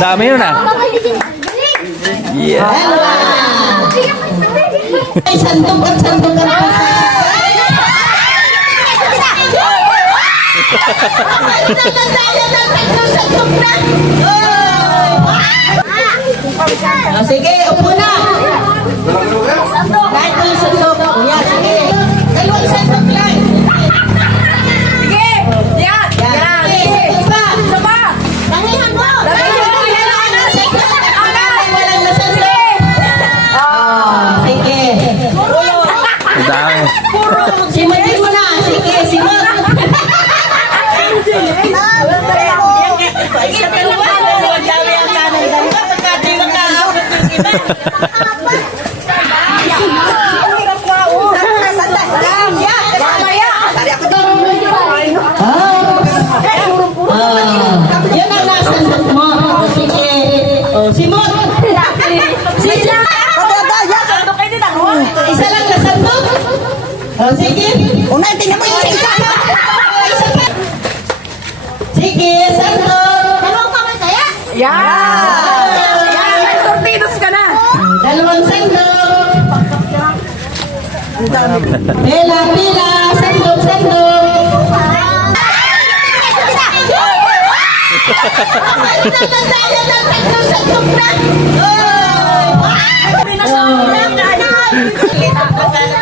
Dami yun ah. Yeah. Ay, sandok at sandok at sige, upo na. Kahit yung sandok. Yan, sige. Dalawang sandok lang. Sige! Yan! Yan! Sige, isa. Isa pa! Langihan mo. Sige. Ang dami. Simutin mo na. Sige, simut. Isa dalawa. Dami ang kanan. Dalawa. Pagkati makahawak yung iba. Yan ang nasandok mo. Sige. Simut. Sige. Isa lang nasandok. Sige. Unang tingnan mo yung isa. Sige, sandok. Dalawang kamay kaya? Yan! Yan! May sortidos ka na! Dalawang sandok. Pila, pila. Sandok, sandok.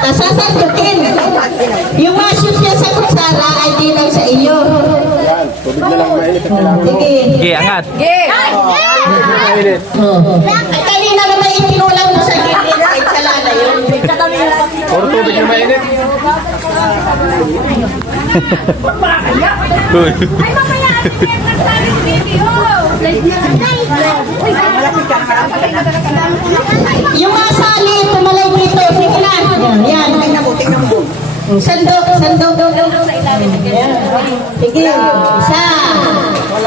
Sasandukin. Yung mashoot niya sa kutsara ay di lang sa iyo. Sige. Okay, angat. Okay! Ay, kanina naman ipinulang mo sa gilid ay salala yun. Puro tubig na mainit. Uy. Ay, mamaya! Yung asali, tumalay dito. Sige na. Yan. Sandok, sandok. Yan. Sige. Isa.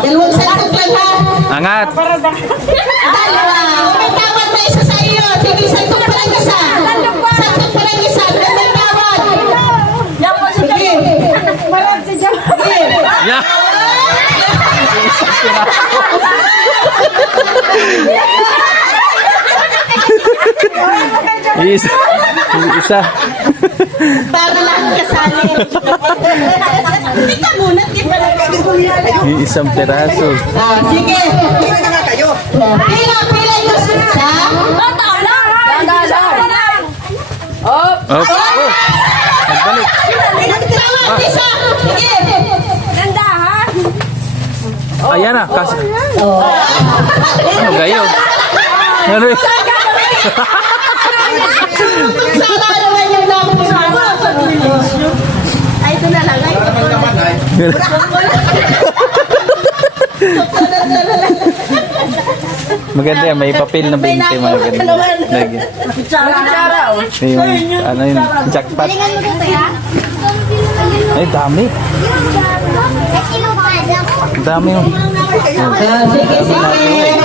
Dalawang sandok lang ha. Angat. Dalawa. Umitawad na isa sa iyo. Sige, sandok pa lang isa. Sandok pa lang isa. Umitawad. Sige. Sige. Yeah. Isa. Isa. Para lang kasali. Hindi ka muna. Hindi pa lang kayo. Isang peraso. Sige. Pila, pila yung isa. Oh! Oh. Oh. Nagbalik. Tawag isa. Sige. Ganda, ha? Ayan na. Kasi. Ano gayo? Ano yun? Sana naman yung lamang sa ay, ito na lang. Ay, Maganda yan. May papel na 20. Maganda. Lagi. Kutsara, oh. Yung, ano yun? Jackpot. Galingan mo dito, ya? Ay, dami. Ang dami yun. sige, sige.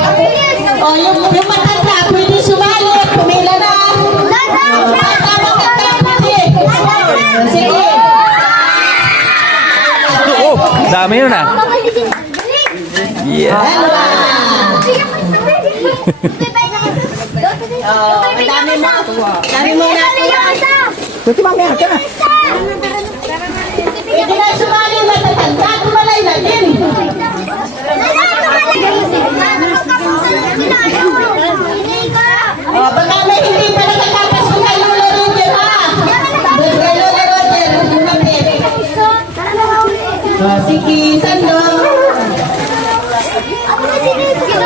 O, yung matanda, pwede sumali. Pumila na. Sige. Oh, dami yun ah. Yeah. Dami mo na. Pwede na sumali matatanda. Tumalay na din. Baka may hindi pa nakatapos kung kay Lola Roger, ha? Kay Lola Roger, lumapit. Sige, sandok. Sige, sige.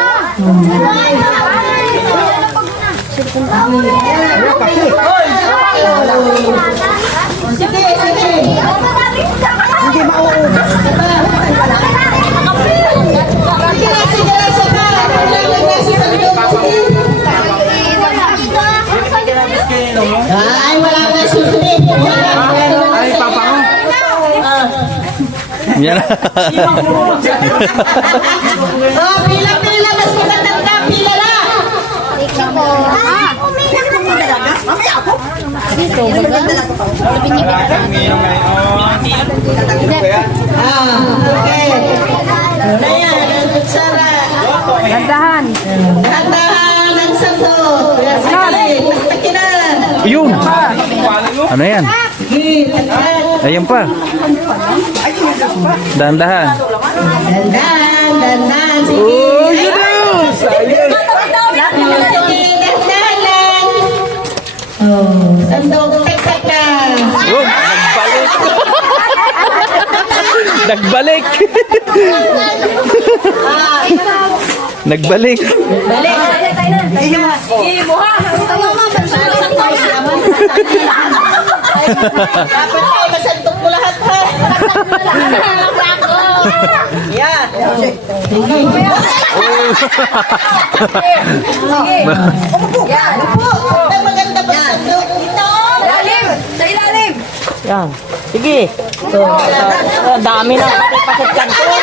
Hindi mauubos. Sige, sige, sige. Ay, wala na susunod. Ay, papa ko. Yan. Oh, pila-pila. Mas matatanda, pila na. Okay. Ano yan? Sara. Dahan-dahan. Dahan-dahan ang sandok. Kaya sige, takin na. Yun! Ano yan? Sige, takin. Ayan pa. Dahan-dahan. Dandan, dandan, sige. Oh, yun na! Sige, dandan lang. Oh, sandok, tek-tek na. Yun! Nagbalik! Nagbalik! Nagbalik! Balik. Dapat tayo masandok mo lahat, ha? Yan. Sige. Yan. Upo. Ang maganda ba sandok? Ito. Ilalim! Sa ilalim! Yan. Sige. Dami na pasit-pasit ko.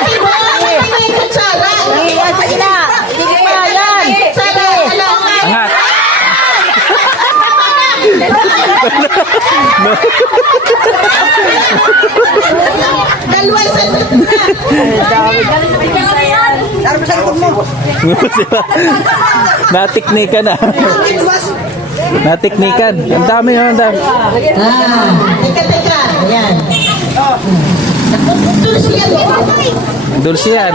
Sige, kutsara. Yan, sige na. Sige pa, yan. Kutsara. Alangan. Angat! Dalawang sandok na. Natiknikan na. Natiknikan. Ang dami yun, ang dami. Teka, teka. Ayan. Tulos yan. Dulce yan.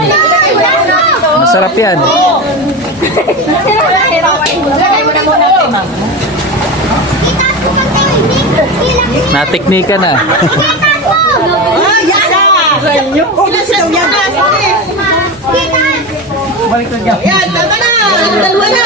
Masarap yan. Natiknikan na. Ilan sandok na? Yan, tama na. Dalawa na.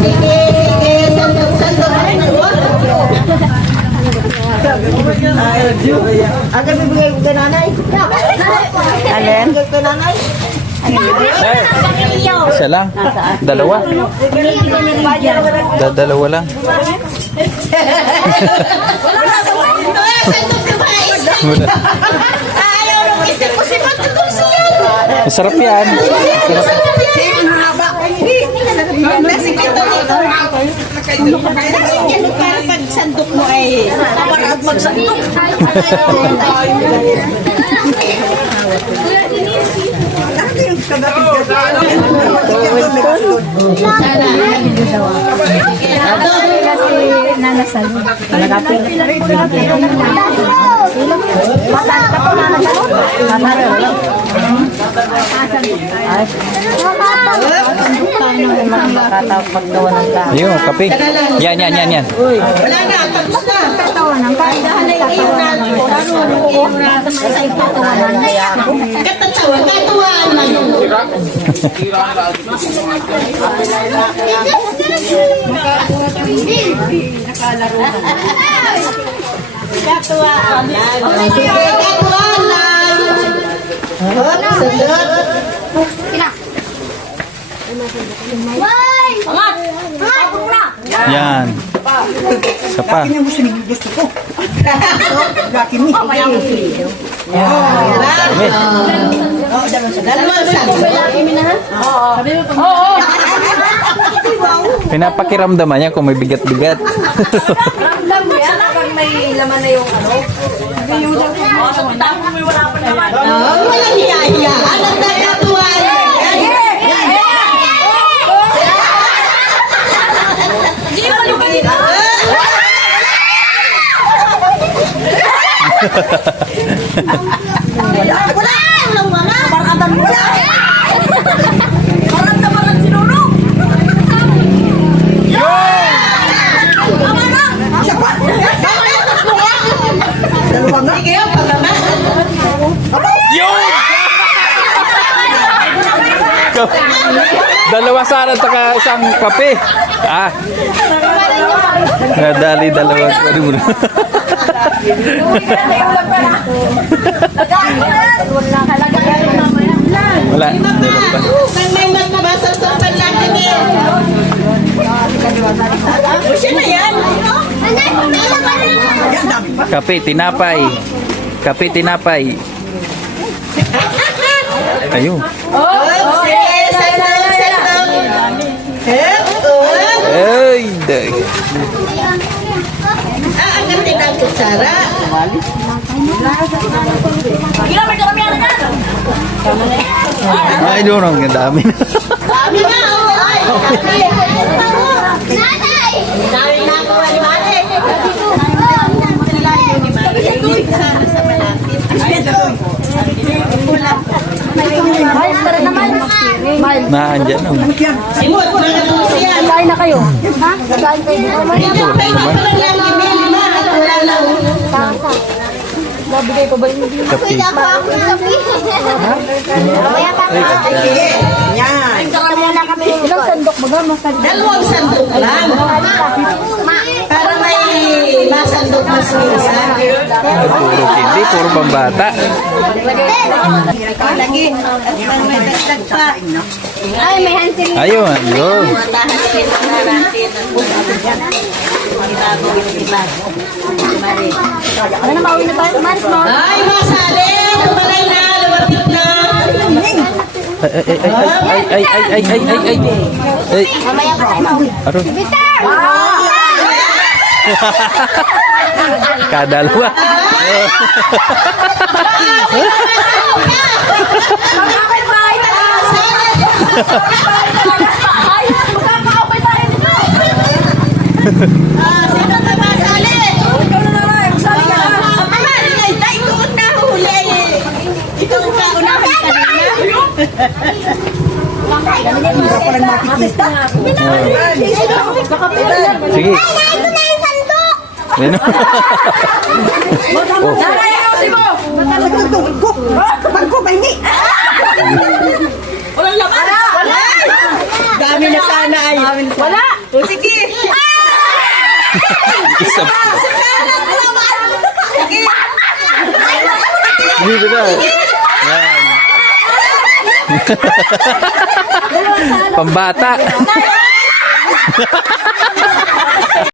Sige, sige. Sandok, sandok. Agad bibigay ko kay nanay. Alin? Bibigay ko kay nanay. Isa lang. Dalawa. Dalawa lang. Sandok na ba? Ayaw nung isip ko si Patutong siya. Masarap yan. Masarap. Nasi kita dito. Yan para pag sandok mo ay para magsandok. Ayun, kape. Yan, yan, yan, yan. Wala na, tapos na. Katatawa, katuwaan lang. Katuwaan lang. Sige, katuwaan lang. Hop, sandot. Yan. Isa pa. Dami. Dalawang sandok. Pinapakiramdaman niya kung may bigat-bigat. Ramdam mo yan kapag may laman na yung ano. Walang hiya-hiyaan. Ang katuwaan. Wala! Walang mga! Barkatan mo na! Parang na parang sinunong! Tama na! Dalawang nga. Sige, pagama. Dalawa sana at saka isang kape. Ah. Nadali dalawa. Ano mo na? Wala. Kung may magbasa sa panlakin yan. Siya na yan. Kape, tinapay. Kape, tinapay. Ayun. Oops, sige, sandok, sandok. Oops, Ang ganda ng kutsara. Ay, doon ang dami na. Dami na, oh. Ay, dami. Nanay! Dami na ako, Mare. Sana sa malapit. Naandyan ang. Simot, mga tusiyan. Kain na kayo. Ha? Kain kayo. Ito, pwede ko lang lang email, lima. At wala lang. Babigay ko ba yung Kapi. Yan. ilang sandok ba? Dalawang sandok lang. Para may masandok mas minsan. Ay, puro hindi, puro pambata. Lagi. At may dagdag pa. Ay, may hansin. Ayun, yun. Matahan sila na natin. Ano na, mauwi na tayo? Maris mo. Ay, masali! Tumalay na! Lumapit na! Ay. Aron. Kadalawa. Magkakapit bahay talaga. Ay, magkakapit tayo nito. Sino na masali? Ikaw na naman. Sali ka na. Ama, ay, tuot na huli. Ito ang kaunahan kanina. Sige. Ano? Oh. Nanay, ayusin mo. Bangko, may Walang laman. Wala. Dami na sana ay. Wala. O sige. Isa. Dito na. Yan. Pambata.